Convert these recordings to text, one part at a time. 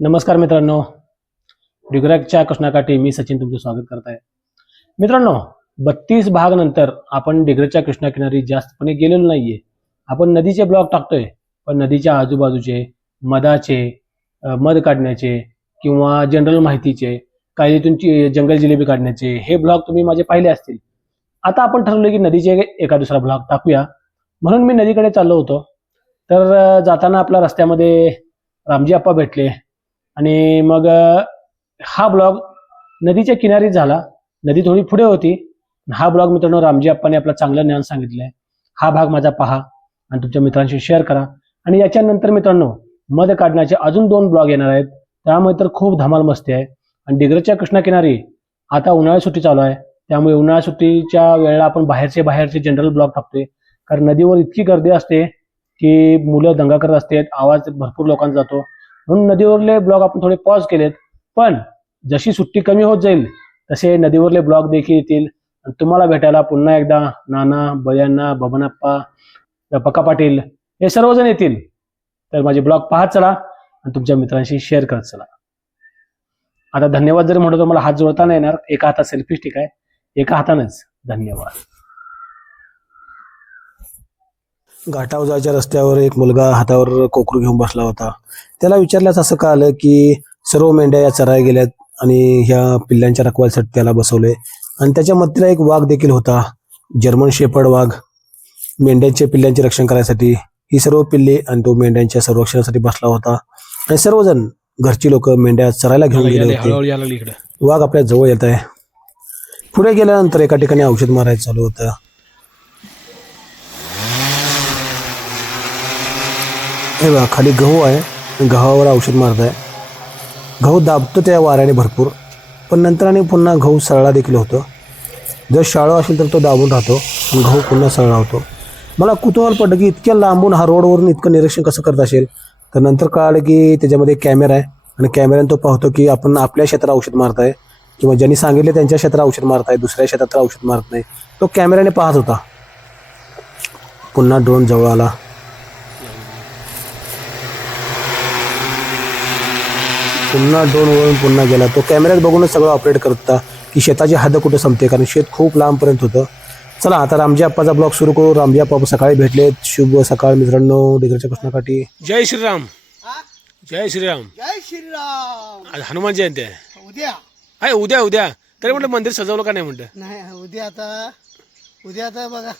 नमस्कार मित्रांनो. डिग्रॅकच्या कृष्णाकाठी मी सचिन तुमचं स्वागत करत आहे. मित्रांनो बत्तीस भाग नंतर आपण डिग्रेगच्या कृष्णा किनारी जास्तपणे गेलेलो नाहीये. आपण नदीचे ब्लॉग टाकतोय पण नदीच्या आजूबाजूचे मधाचे मध काढण्याचे किंवा जनरल माहितीचे काही तुमची जंगल जिलेबी काढण्याचे हे ब्लॉग तुम्ही माझे पाहिले असतील. आता आपण ठरवलं की नदीचे एका दुसरा ब्लॉग टाकूया. म्हणून मी नदीकडे चाललो होतो. तर जाताना आपल्या रस्त्यामध्ये रामजी आप्पा भेटले. आणि मग हा ब्लॉग नदीच्या किनारी झाला. नदी थोडी पुढे होती. हा ब्लॉग मित्रांनो रामजी आप्पाने आपला चांगलं ज्ञान सांगितलं आहे हा भाग माझा पहा आणि तुमच्या मित्रांशी शेअर करा. आणि याच्यानंतर मित्रांनो मध काढण्याचे अजून दोन ब्लॉग येणार आहेत. त्यामुळे तर खूप धमाल मस्ती आहे. आणि डिग्रजच्या कृष्णा किनारी आता उन्हाळ्या सुट्टी चालू आहे. त्यामुळे उन्हाळ्या सुट्टीच्या वेळेला आपण बाहेरचे बाहेरचे जनरल ब्लॉग टाकतोय. कारण नदीवर इतकी गर्दी असते की मुलं दंगा करत असतात. आवाज भरपूर लोकांचा जातो. म्हणून नदीवरले ब्लॉग आपण थोडे पॉज केलेत. पण जशी सुट्टी कमी होत जाईल तसे नदीवरले ब्लॉग देखील येतील. आणि तुम्हाला भेटायला पुन्हा एकदा नाना बयांना बबनप्पा पक्का पाटील हे सर्वजण येतील. तर माझे ब्लॉग पाहत चला आणि तुमच्या मित्रांशी शेअर करत चला. आता धन्यवाद जर म्हणतो तर मला हात जोडता नाही येणार. एका हातात सेल्फी स्टिक आहे. एका हातानेच. धन्यवाद. घाटावर जायच्या रस्त्यावर एक मुलगा हातावर कोकरू घेऊन बसला होता. त्याला विचारल्यास असं कळालं की सर्व मेंढ्या या चराय गेल्यात आणि ह्या पिल्लांच्या रखवालीसाठी त्याला बसवले आणि त्याच्या मधला एक वाघ देखील होता जर्मन शेपर्ड वाघ. मेंढ्यांच्या पिल्लांचे रक्षण करायसाठी ही सर्व पिल्ले आणि तो मेंढ्यांच्या संरक्षणासाठी बसला होता. आणि सर्वजण घरची लोक मेंढ्या चरायला घेऊन गेले होते. वाघ आपल्या जवळ येत आहे. पुढे गेल्यानंतर एका ठिकाणी औषध मारायचं चालू होतं. हे बघा खाली गहू आहे. गव्हावर औषध मारत आहे. गहू दाबतो त्या वाऱ्याने भरपूर. पण नंतर आणि पुन्हा गहू सरळा देखील होतो. जर शाळा असेल तर तो दाबून राहतो. आणि गहू पुन्हा सरळा होतो. मला कुतूहल पडलं की इतक्या लांबून हा रोडवरून इतकं निरीक्षण कसं करत असेल? तर नंतर कळालं की त्याच्यामध्ये कॅमेरा आहे. आणि कॅमेऱ्याने तो पाहतो की आपण आपल्या क्षेत्रात औषध मारत आहे. किंवा ज्यांनी सांगितले त्यांच्या क्षेत्रात औषध मारत आहे. दुसऱ्या क्षेत्रात औषध मारत नाही. तो कॅमेऱ्याने पाहत होता. पुन्हा ड्रोन जवळ आला. पुन्हा ड्रोन वळून पुन्हा गेला. तो कॅमेऱ्यात बघूनच सगळं ऑपरेट करत होता. की शेताची हद्द कुठं संपते? कारण शेत खूप लांबपर्यंत होतं. चला आता रामजी आप्पाचा ब्लॉग सुरू करू. रामजी आप्पा सकाळी भेटलेत. शुभ सकाळ मित्रांनो. डिग्रच्या कृष्णाकाठी. जय श्रीराम. जय श्रीराम. जय श्रीराम. आज हनुमान जयंती आहे. उद्या? आहे उद्या उद्या. तरी म्हटलं मंदिर सजवलं का नाही म्हटलं? नाही उद्या आता उद्या आता बघा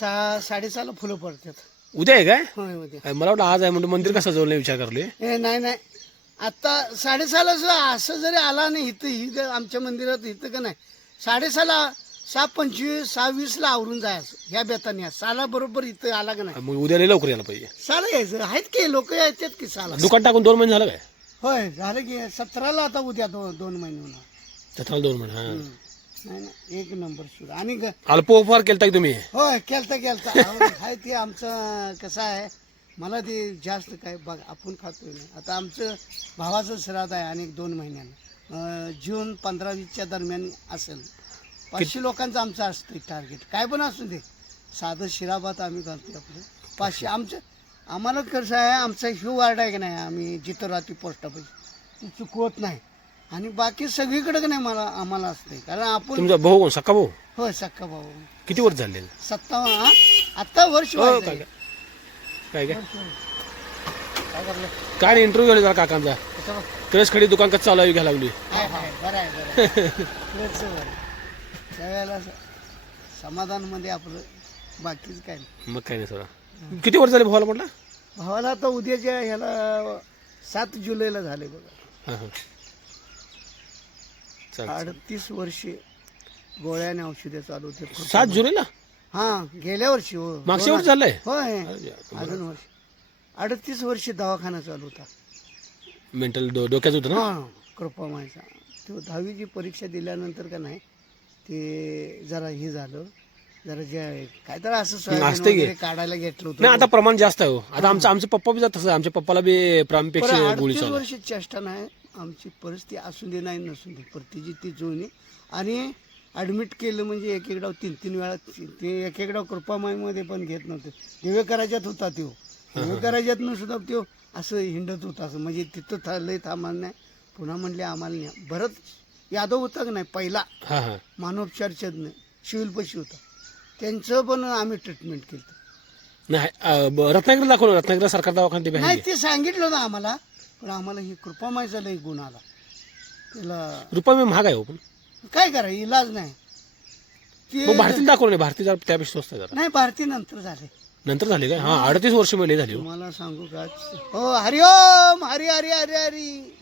सहा साडेसहाला फुलं पडतात. उद्या आहे काय? मला वाटलं आज आहे म्हणजे मंदिर का सजवलं विचार करले नाही नाही. आता साडेसहाला सुद्धा असं जरी आला नाही इथं इथं आमच्या मंदिरात इथं का नाही साडेसहाला सहा पंचवीस सहा वीसला आवरून जायचं ह्या बेताने. साला बरोबर इथं आला का नाही? मग उद्या लवकर यायला पाहिजे. साला यायचं. आहेत की लोक येतात की साला? दुकान टाकून दोन महिने झालं काय? होय झालं की. सतराला आता उद्या दोन दोन महिने होणार. त्याला दोन महिने हा. नाही नाही एक नंबर सुरू. आणि ग- अल्पोपहार केलता की तुम्ही? होय केलता केलता. हाय ते आमचं कसं आहे मला ते जास्त काय बघ आपण खातोय ना. आता आमचं भावाचं श्राद्ध आहे आणि दोन महिन्यानं. जून पंधरा वीसच्या दरम्यान असेल. पाचशे लोकांचं आमचं असतं टार्गेट काय पण असू दे. साधं शिराबात आम्ही घालतो आपलं. पाचशे आमचं आम्हाला कसं आहे आमचा ह्यू वार्ड आहे की नाही आम्ही जिथं राहतो पोस्टापाशी ती चुकवत नाही. आणि बाकी सगळीकडे का नाही मला आम्हाला असते कारण आपण तुमचा भाऊ सक्का भाऊ? होय सक्का भाऊ. किती वर्ष झाले सत्ता हा? आता वर्ष हो काय. काय काय नाही इंटरव्ह्यू झाला काकांचा? क्रेस खडी दुकान कसं चालू आहे घ्यायला लागली हाय, हाय, बरं आहे बरं आहे. खरंच बरं आहे. त्यावेळेला स- समाधानमध्ये आपलं बाकीच काय नाही मग काय नाही सर किती वर्ष झाले भावाला म्हटलं भावाला आता उद्याच्या ह्याला सात जुलैला झाले बघा हां हां अडतीस वर्षे गोळ्याने औषधे चालू होते सात जुलैला हा गेल्या वर्षी हो. मागच्या वर्षी झालंय? होय. अरे, अजून वर्ष. अडतीस वर्ष दवाखाना चालू होता. मेंटल डोक्याचं होतं ना? हा कृपा मायचा तो दहावीची परीक्षा दिल्यानंतर का नाही ते जरा हे झालं. जरा जे काय तर असं सोयाबीन असते की. वगैरे काढायला घेतलं नाही होतं आता प्रमाण जास्त आहे हो. आता आमचं आमचे पप्पा बी जात आमच्या पप्पाला बी प्राणपेक्षा गोळी अडतीस चालू आहे. वर्ष चेष्टा नाही आमची परिस्थिती असू दे नाही नसून दे. पर तिची ती जुळणी आणि ॲडमिट केलं म्हणजे एक एक डाव तीन तीन वेळा ते एक एक डाव कृपामाईमध्ये पण घेत नव्हते. दिवे करायच्यात होता त्यो दिवे करायच्यात सुद्धा त्यो असं हिंडत होतं असं. म्हणजे तिथं था लय थांबणार नाही. पुन्हा म्हणले आम्हाला नाही भरत यादव होता का नाही? पहिला. तज्ञ शिविलपशी होता. त्यांचं पण आम्ही ट्रीटमेंट केलं नाही रत्नागिरी दाखवलं रत्नागिरी सरकार दवाखाना ते नाही ते सांगितलं होतं आम्हाला. पण आम्हाला ही कृपामाईचा लई गुण आला. त्याला रुपये मी महाग आहे हो पण. काय करा इलाज नाही. मग ते भारतीय दाखवलं नाही जरा त्यापेक्षा स्वस्त आहे जरा. नाही भारती नंतर झाले. नंतर झाले काय? हा अडतीस वर्ष मेले झाली हो. तुम्हाला सांगू का? हो हरिओम हरी हरी हरी हरी.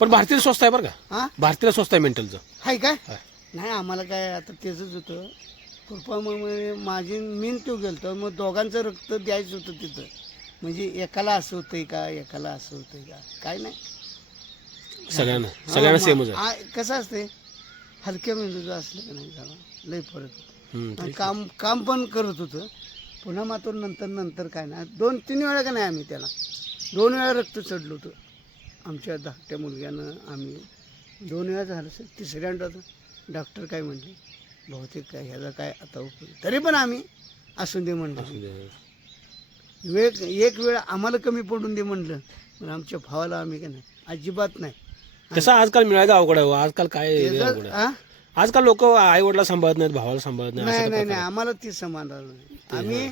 पण भारतीय स्वस्त आहे बरं का? हा? भारतीय स्वस्त आहे मेंटलचं हाय काय? हाय. नाही आम्हाला काय आता तेच होतं. कृपा मग माझी मीन तो गेलतो मग दोघांचं रक्त द्यायचं होतं तिथं. म्हणजे एकाला असं होतंय का एकाला असं होतंय का? काय नाही. सगळ्यांना. सगळ्यांना सेमच आहे. कसं असते हलक्या मेंदूचं असलं का नाही झालं. लय फरक होतो. आणि. काम काम पण करत होतं. पुन्हा मात्र नंतर नंतर काय नाही दोन तीन वेळा का नाही आम्ही त्याला. दोन वेळा रक्त चढलो होतं. आमच्या धाकट्या मुलग्यानं आम्ही. दोन वेळा झालं सर. तिसऱ्यांदा डॉक्टर काय म्हणले बहुतेक काय ह्याचा काय आता उपयोग तरी पण आम्ही असून दे म्हणलं. वेळ एक वेळ आम्हाला कमी पडून दे म्हणलं. पण आमच्या भावाला आम्ही का नाही अजिबात नाही. कसं आजकाल मिळायचं अवघड आहे हो. आजकाल काय जर- अवघड आहे. हा? आजकाल लोक आई वडिला सांभाळत नाहीत भावाला सांभाळत नाही नाही असं नाही आम्हाला ती समाधान नाही. आम्ही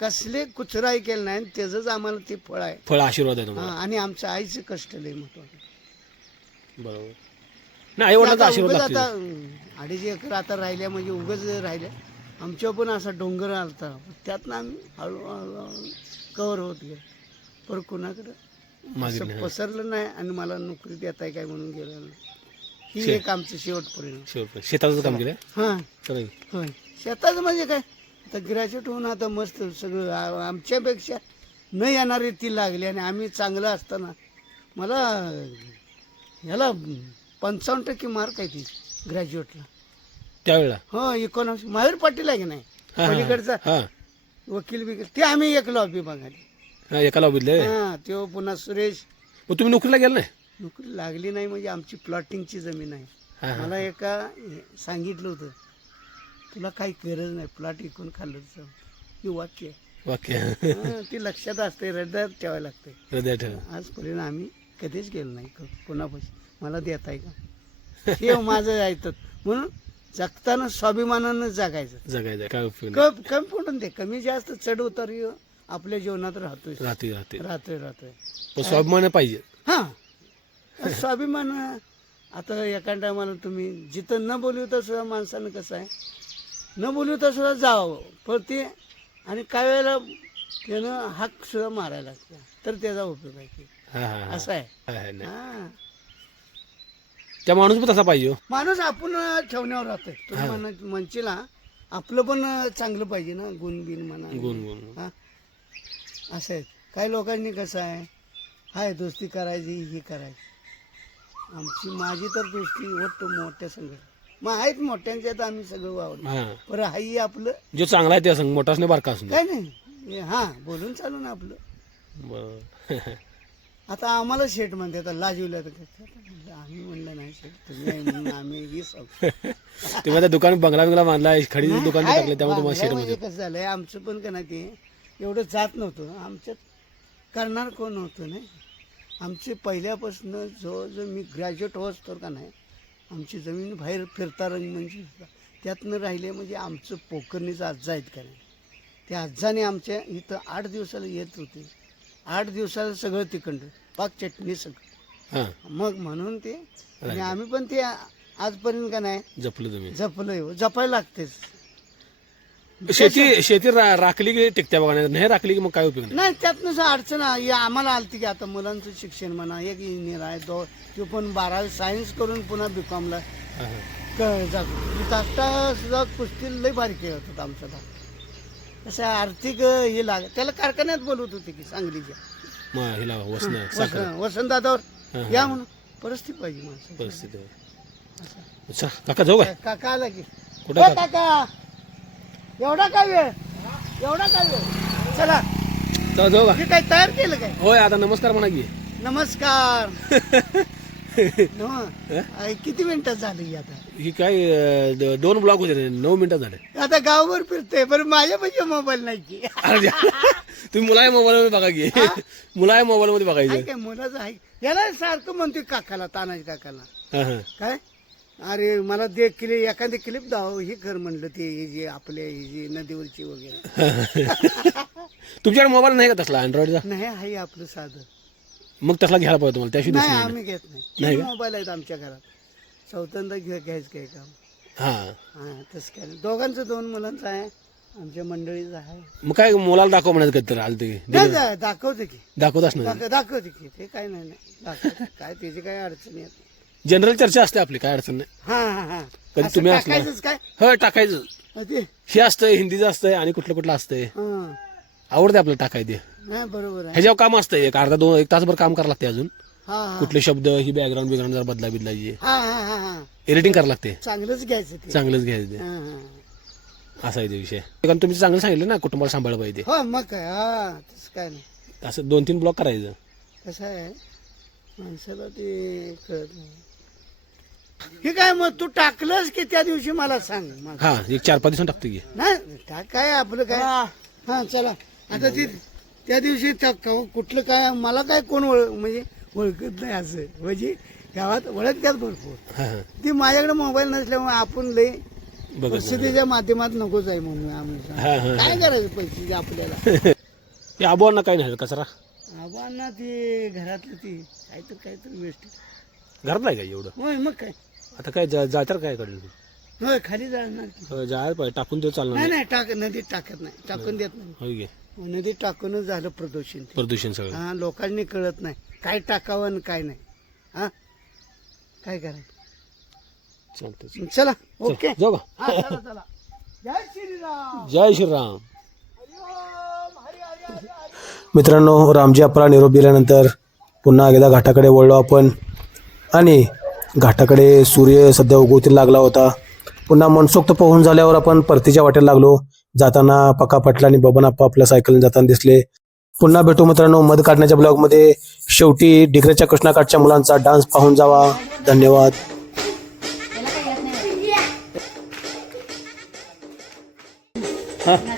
कसले कुचराई केलं नाही आणि त्याचंच आम्हाला ते फळ आहे. फळ आशीर्वाद आहे हा, आणि आमच्या आईचं कष्ट लय महत्वाचं बरोबर. नाही आई वडिलांचा आता आशीर्वाद उगाच लागतो आता अं, अडीच एकर आता राहिल्या म्हणजे उगाच राहिल्या. आमच्या पण असा डोंगर आलता. त्यातनं आम्ही हळूहळू कवर होत गेलो. पर कुणाकडं? असं. पसरलं नाही आणि मला नोकरी देताय काय म्हणून गेलं नाही. ही शे- एक आमचं शेवट परिणाम. शेवट शेताचं काम केलं हा. तर होय. शेताचं म्हणजे काय? आता ग्रॅज्युएट होऊन आता मस्त सगळं आ- आमच्यापेक्षा न येणारे ती लागली आणि आम्ही चांगलं असताना मला ह्याला पंचावन्न टक्के मार्क आहे ती ग्रॅज्युएटला. त्यावेळेला? हो इकॉनॉमिक्स महावीर पाटील आहे की नाही? हा, हा, पलीकडचा हा. वकील बिकील ते आम्ही एक लॉबी बघाली. हा एकाला हा तो पुन्हा सुरेश. मग तुम्ही नोकरीला गेला नाही? नोकरी लागली नाही म्हणजे आमची प्लॉटिंगची जमीन आहे. हा, हा. मला एका हे सांगितलं होतं तुला काही गरज नाही प्लॉट इकून खाल्लं जाऊ ही वाक्य. आहे. वाक्य. हं, ती लक्षात असते हृदयात ठेवायला लागते हृदय ठेव. आजपर्यंत आम्ही कधीच गेलो नाही क- कोणापाशी. मला देत आहे का? हे माझं ऐकतात. म्हणून जगताना स्वाभिमानानं जगायचं. जगायचं काय उपयोग नाही. क कमी पडून दे. कमी जास्त चढ उतार ह्यो आपल्या जीवनात राहतोय. राहते राहते राहतोय राहतोय. पण स्वाभिमान पाहिजे. हा. स्वाभिमान आता एका टायमाला तुम्ही जिथं न बोलवता सुद्धा माणसानं कसं आहे? न बोलवता सुद्धा जावं. पण ते आणि काय वेळेला त्यानं हाक सुद्धा मारायला लागतं. तर त्याचा उपयोग आहे हा. असं आहे. हा, त्या माणूस पण तसा पाहिजे हो. माणूस आपण ठेवण्यावर राहतोय. तुम्ही म्हणा म्हणशीला आपलं पण चांगलं पाहिजे ना. गुण बिन म्हणा. गुण गुण. हा. असं आहे काही लोकांनी कसं आहे हाय दोस्ती करायची ही करायची. आमची माझी तर दोस्ती वाटतं मोठ्या संघ. मग आहेत मोठ्यांच्यात आम्ही सगळं वावरतो. हा. पर हाई आपलं. जो चांगला आहे त्या संग मोठाच नाही बारका असून काय नाही. हे बोलून चालू ना आपलं. बरं. आता आम्हाला शेट म्हणते आता लाजवल्या तर आम्ही म्हणलं नाही शेट तुम्ही आम्ही ही सांगू. तुम्ही आता दुकान बंगला बिंगला बांधलाय खडी दुकान. टाकले त्यामुळे तुम्हाला शेड म्हणजे कसं झालंय आमचं पण का नाही ते एवढं जात नव्हतं. आमच्यात करणार कोण नव्हतं नाही. आमचे पहिल्यापासून जो जो मी ग्रॅज्युएट होत का नाही आमची जमीन बाहेर फिरता रंगमंची होता त्यातनं राहिले म्हणजे आमचं पोकरणीचं आज्जा आहेत का नाही. त्या आज्जाने आमच्या इथं आठ दिवसाला येत होते. आठ दिवसाला सगळं तिकडं पाक चटणी सगळं. मग म्हणून ते आणि आम्ही पण ते आजपर्यंत का नाही जपलं हो. जपायला लागतेच. शेती शेती रा- राखली की टिकत्या बघा नाही नाही राखली की मग काय उपयोग नाही? नाही त्यातनं अडचण आहे. आम्हाला आलती की आता मुलांचं शिक्षण म्हणा एक इंजिनियर आहे दो तो पण बारावी सायन्स करून पुन्हा बी कॉमला हा, हा. सुद्धा कुस्ती लई भारी खेळत होता आमचा कसं आहे, आर्थिक हे लाग त्याला कारखान्यात बोलवत होते की सांगलीच्या. मग हिला साखर. वसंतदादावर. या म्हणून परिस्थिती पाहिजे माणसं परिस्थिती. अच्छा काका जाऊ काय काका आला की. कुठं? काका! एवढा काय वेळ? एवढा काय वेळ? चला. चला जाऊ का? हे काय तयार केलं काय? होय आता नमस्कार म्हणा की. नमस्कार. किती मिनिटात झालं ही आता? ही काय अं, द- दोन ब्लॉक होते नऊ मिनिटात झाले. आता गावभर फिरते बरं माझ्या म्हणजे मोबाईल नाही की. अरे, तुम्ही मुलाय मोबाईल मध्ये बघा की. मुलाय मोबाईल मध्ये आहे बघायचं काय मुलाचं आहे? याला सारखं म्हणतोय काकाला तानाजी काकाला. हा, हा. काय? अरे मला दे क्लिप एखादी क्लिप दाव हे कर म्हणलं ते हे जे आपले हे जे नदीवरची वगैरे. तुमच्याकडे मोबाईल नाही का तसला? अँड्रॉइडचा नाही आहे आपलं साधं. मग तसला घ्यायला पाहिजे तुम्हाला त्याशिवाय नाही आम्ही घेत नाही. नाही का? मोबाईल आहेत आमच्या घरात? चौथ्यांदा घे घ्यायचं काय काम? हा. हा तसं काय नाही. दोघांचं दोन मुलांचं आहे आमच्या मंडळीचं आहे. मग काय मुलाला दाखव म्हणायचं कधी तर आलं ते नाही, दा- दाखवते की. दाखवत असणार. दाख- दाखवते की. ते काय नाही नाही. दाखवते. काय त्याची काय अडचण येत नाही. जनरल चर्चा असते आपली काय अडचण नाही. हा हा हा. कधी असं तुम्ही असणार? टाकायचंच काय? हो टाकायचं हा, ते हे असतंय हिंदीचं असतंय आणि कुठलं कुठलं असतंय. हा. आवडते आपल्याला टाकायचे नाही बरोबर आहे. ह्याच्यावर काम असतंय एक अर्धा दोन एक तासभर काम करावं लागते अजून. हा हा. कुठले शब्द ही बॅकग्राऊंड बिग्राऊंड जर बदला बिदलायची हा. हा हा हा एडिटिंग करावं लागते चांगलंच घ्यायचं ते. चांगलंच घ्यायचं ते. हा, हा. असा आहे ते विषय. कारण तुम्ही चांगलं सांगितलं ना कुटुंबाला सांभाळलं पाहिजे हो मग काय हा तसं काय नाही. असं दोन तीन ब्लॉक करायचं. कसं आहे? माणसाला ते कळत नाही. हे काय मग तू टाकलंस की त्या दिवशी मला सांग मग? हा एक चार पाच दिवसांनी टाकतो की. काय आपलं काय? हा. चला. आता ते त्या दिवशी त्या क- कुठलं काय मला काय कोण म्हणजे ओळखत नाही असं. म्हणजे गावात ओळखतात भरपूर. हा हा. ती माझ्याकडे मोबाईल नसल्यामुळे आपण लय बघा परिस्थितीच्या माध्यमात नकोच आहे मम्मी आम्ही हा हा. काय करायचं पैसे आपल्याला? हे काही नाही कचरा? आबांना ती घरातलं ती. काहीतरी काहीतरी वेस्ट. घरात नाही काय एवढं? होय मग काय? आता काय जा- जातर काय कडलं होय खाली जाणार की. जायला पाहिजे. टाकून ते चालणार नाही नाही. नाही टाक नदीत टाकत नाही. टाकून देत नाही. होय नदीत टाकूनच झालं प्रदूषण ते. प्रदूषण सगळं. हा लोकांनी कळत नाही. काय टाकावं आणि काय नाही. हा? काय करायचं? चालतंय चला ओके. जाऊ का? हा, चला चला. जय श्रीराम. जय श्रीराम. मित्रांनो रामजी आपला निरोप दिल्यानंतर पुन्हा एकदा घाटाकडे वळलो आपण. आणि घाटाकडे सूर्य सध्या उगवतील लागला होता. पुन्हा मनसोक्त पोहून झाल्यावर आपण परतीच्या वाटेला लागलो. जाताना पका पाटला आणि बबन आप्पा आपल्या सायकल जाताना दिसले. पुन्हा भेटू मित्रांनो मध काढण्याच्या ब्लॉगमध्ये. शेवटी डिग्रच्या कृष्णाकाठच्या मुलांचा डान्स पाहून जावा. धन्यवाद. नाही.